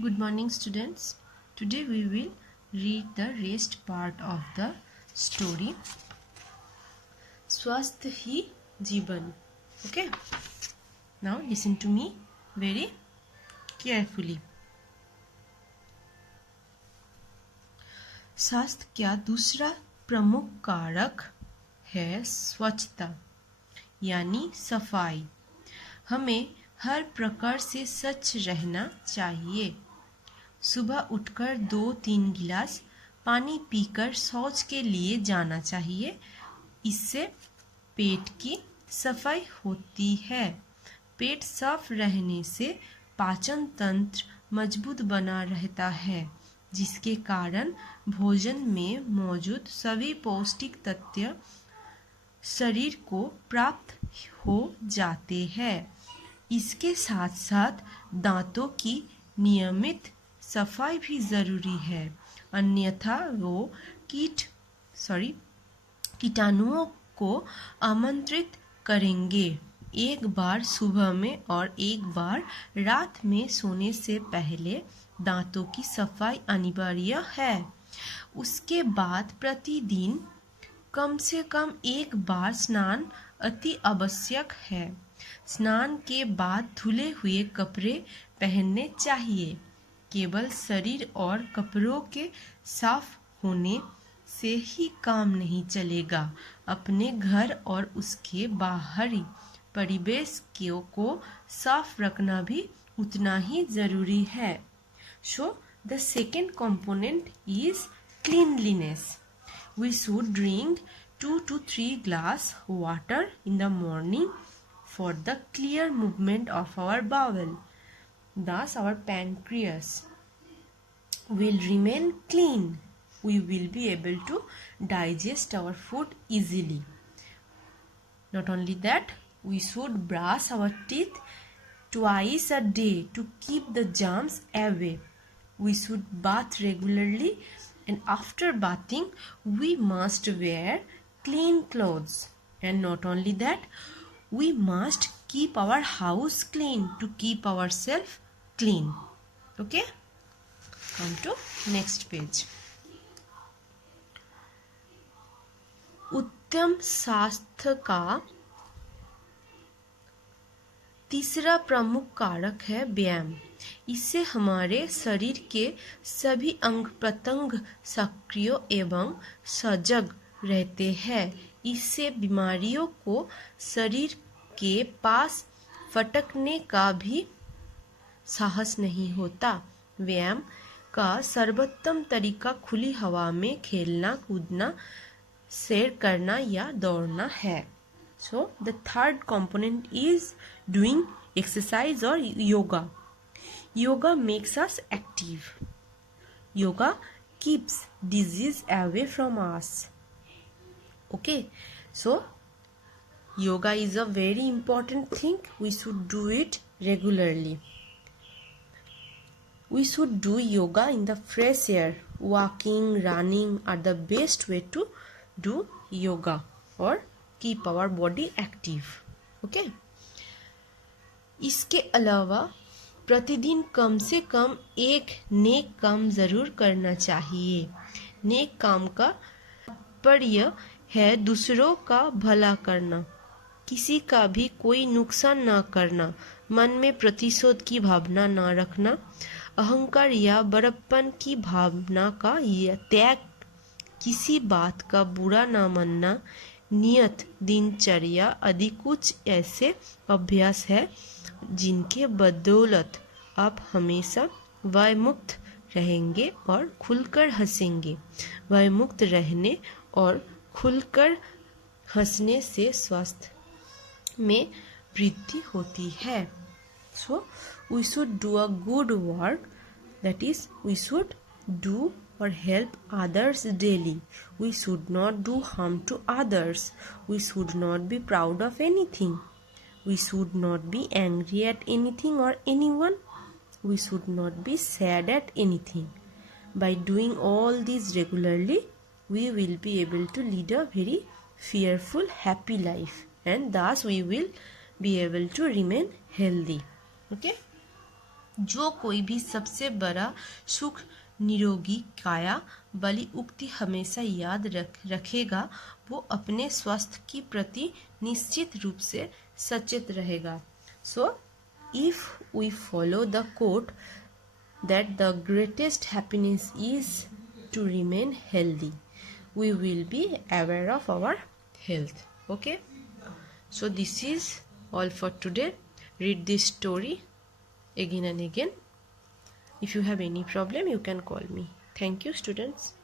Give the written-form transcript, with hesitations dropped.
Good morning, students. Today we will read the rest part of the story स्वस्थ ही जीवन. Okay. Now listen to me very carefully. स्वास्थ्य का दूसरा प्रमुख कारक है स्वच्छता यानी सफाई. हमें हर प्रकार से स्वच्छ रहना चाहिए. सुबह उठकर 2-3 गिलास पानी पीकर शौच के लिए जाना चाहिए. इससे पेट की सफाई होती है. पेट साफ रहने से पाचन तंत्र मजबूत बना रहता है, जिसके कारण भोजन में मौजूद सभी पौष्टिक तत्व शरीर को प्राप्त हो जाते हैं. इसके साथ साथ दांतों की नियमित सफाई भी ज़रूरी है, अन्यथा वो कीटाणुओं को आमंत्रित करेंगे. एक बार सुबह में और एक बार रात में सोने से पहले दांतों की सफाई अनिवार्य है. उसके बाद प्रतिदिन कम से कम एक बार स्नान अति आवश्यक है. स्नान के बाद धुले हुए कपड़े पहनने चाहिए. केवल शरीर और कपड़ों के साफ होने से ही काम नहीं चलेगा. अपने घर और उसके बाहरी परिवेश को साफ रखना भी उतना ही जरूरी है. So the second component is cleanliness. We should drink 2 to 3 glass water in the morning for the clear movement of our bowel. Thus our pancreas will remain clean. We will be able to digest our food easily. Not only that, we should brush our teeth twice a day to keep the germs away. We should bath regularly, and after bathing we must wear clean clothes. And not only that, we must keep our house clean to keep ourselves clean. Okay? Come to next page. उत्तम स्वास्थ्य का तीसरा प्रमुख कारक है व्यायाम. इससे हमारे शरीर के सभी अंग प्रत्यंग सक्रिय एवं सजग रहते हैं. इससे बीमारियों को शरीर के पास फटकने का भी साहस नहीं होता. व्यायाम का सर्वोत्तम तरीका खुली हवा में खेलना, कूदना, सैर करना या दौड़ना है. So the third component is doing exercise or yoga. Yoga makes us active. Yoga keeps disease away from us. Okay, so yoga is a very important thing. We should do it regularly. We should do yoga in the fresh air. Walking, running are the best way to do yoga or keep our body active. Okay. इसके अलावा प्रतिदिन कम से कम एक नेक काम जरूर करना चाहिए. नेक काम का तात्पर्य है दूसरों का भला करना, किसी का भी कोई नुकसान न करना, मन में प्रतिशोध की भावना न रखना, अहंकार या बड़प्पन की भावना का त्याग, किसी बात का बुरा न मानना, नियत दिनचर्या आदि कुछ ऐसे अभ्यास है जिनके बदौलत आप हमेशा भयमुक्त रहेंगे और खुलकर हंसेंगे. भयमुक्त रहने और खुलकर हंसने से स्वास्थ्य में वृद्धि होती है. So we should do a good work, that is we should do or help others daily. We should not do harm to others. We should not be proud of anything. We should not be angry at anything or anyone. We should not be sad at anything. By doing all these regularly, we will be able to lead a very fearful, happy life, and thus we will be able to remain healthy. Okay. जो कोई भी सबसे बड़ा सुख निरोगी काया बलि उक्ति हमेशा याद रखेगा, वो अपने स्वास्थ्य की प्रति निश्चित रूप से सचेत रहेगा. सो if we follow the quote that the greatest happiness is to remain healthy, we will be aware of our health. Okay, so this is all for today. Read this story again and again. If you have any problem, you can call me. Thank you, students.